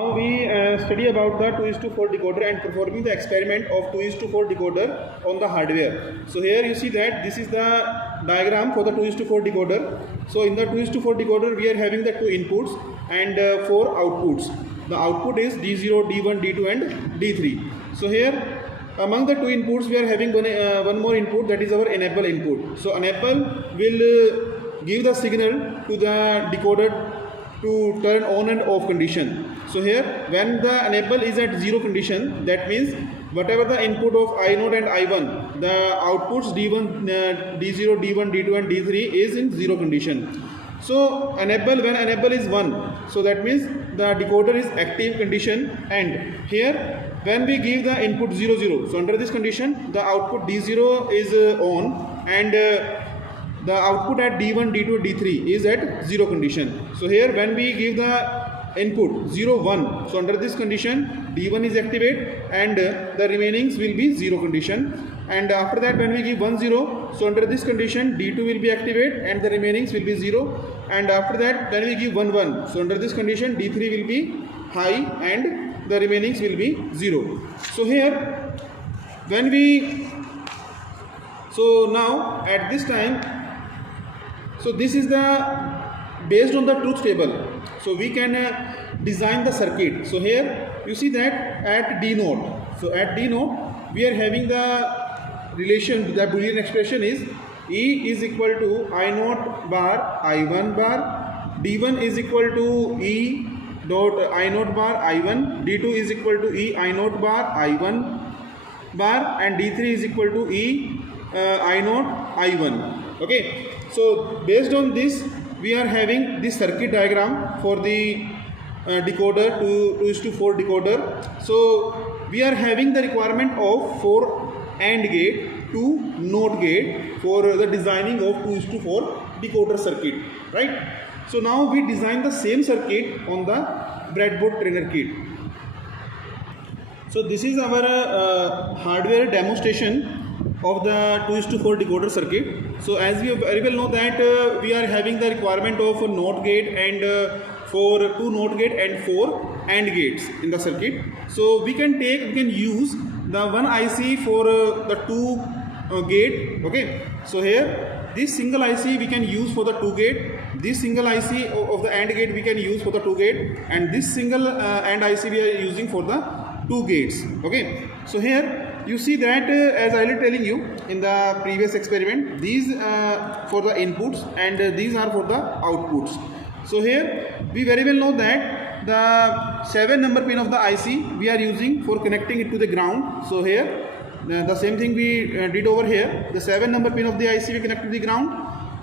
Now we study about the 2:4 decoder and performing the experiment of 2:4 decoder on the hardware. So here you see that this is the diagram for the 2:4 decoder. So in the 2:4 decoder we are having the two inputs and four outputs. The output is D0, D1, D2 and D3. So here among the two inputs we are having one more input, that is our enable input. So enable will give the signal to the decoder to turn on and off condition. So here when the enable is at 0 condition, that means whatever the input of I0 and I1, the outputs D1, D0, D1, D2 and D3 is in 0 condition. So enable, when enable is 1, so that means the decoder is active condition, and here when we give the input 0, 0, so under this condition the output D0 is on and the output at D1, D2, D3 is at 0 condition. So here when we give the input 0, 1, so under this condition D1 is activated and the remainings will be 0 condition. And after that when we give 1, 0, so under this condition D2 will be activated and the remainings will be 0. And after that when we give 1, 1, so under this condition D3 will be high and the remainings will be 0. So here when we, so now at this time, so this is the based on the truth table, so we can design the circuit. So here you see that at D node, so at D node we are having the relation, the Boolean expression is E is equal to I0 bar I1 bar, D1 is equal to E dot I0 bar I1, D2 is equal to E I0 bar I1 bar, and D3 is equal to E I0 I1. Okay, so based on this we are having this circuit diagram for the decoder, 2:4 decoder. So we are having the requirement of 4 AND gate, 2 NOT gate for the designing of 2:4 decoder circuit, right? So now we design the same circuit on the breadboard trainer kit. So this is our hardware demonstration of the 2:4 decoder circuit. So as you very well know that we are having the requirement of a NOT gate and for 2 NOT gate and 4 AND gates in the circuit. So we can use the one IC for the 2 gate. Okay, so here this single IC we can use for the 2 gate, this single IC of the AND gate we can use for the 2 gate, and this single AND IC we are using for the 2 gates. Okay, so here you see that as I was telling you in the previous experiment, these for the inputs and these are for the outputs. So here we very well know that the 7 number pin of the IC we are using for connecting it to the ground. So here the same thing we did over here. The 7 number pin of the IC we connect to the ground,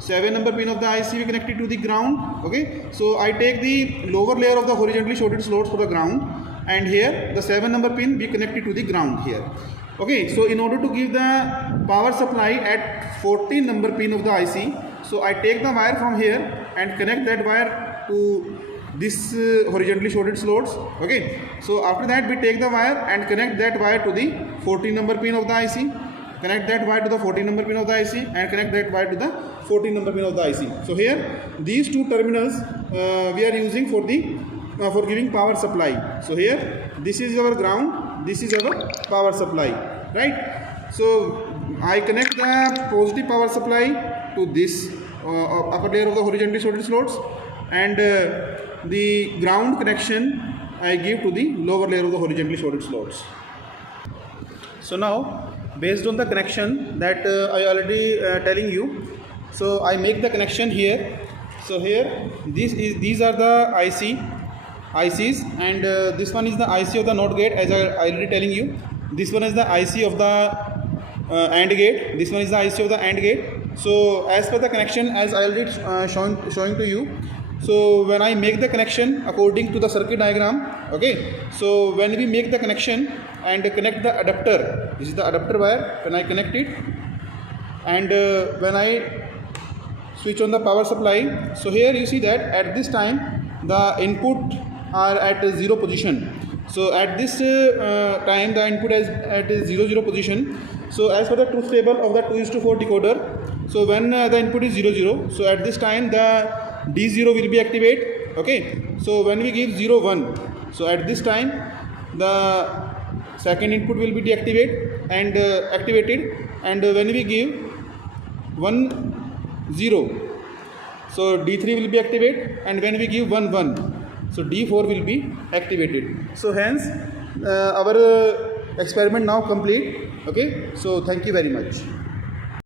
7 number pin of the IC we connected to the ground. Okay, so I take the lower layer of the horizontally shorted slots for the ground, and here the 7 number pin we connected to the ground here. Okay, so in order to give the power supply at 14 number pin of the IC, so I take the wire from here and connect that wire to this horizontally shorted slots. Okay, so after that we take the wire and connect that wire to the 14 number pin of the IC, connect that wire to the 14 number pin of the IC and connect that wire to the 14 number pin of the IC. So here these two terminals we are using for the for giving power supply. So here this is our ground, this is our power supply, right? So I connect the positive power supply to this upper layer of the horizontally shorted slots, and the ground connection I give to the lower layer of the horizontally shorted slots. So now based on the connection that I already telling you, so I make the connection here. So here these are the ICs, and this one is the IC of the NOT gate, as I already telling you. This one is the IC of the AND gate, this one is the IC of the AND gate. So as per the connection as I already showing to you, so when I make the connection according to the circuit diagram, okay, so when we make the connection and connect the adapter, this is the adapter wire, when I connect it and when I switch on the power supply, so here you see that at this time the input are at 0 position. So at this time the input is at 0, 0 position. So as per the truth table of the 2:4 decoder, so when the input is 0, 0, so at this time the D0 will be activated. Okay, so when we give 0, 1, So at this time the second input will be deactivated and activated, and when we give 1 0, so D3 will be activated, and when we give 1 1, so D4 will be activated. So hence our experiment now complete. Okay, so thank you very much.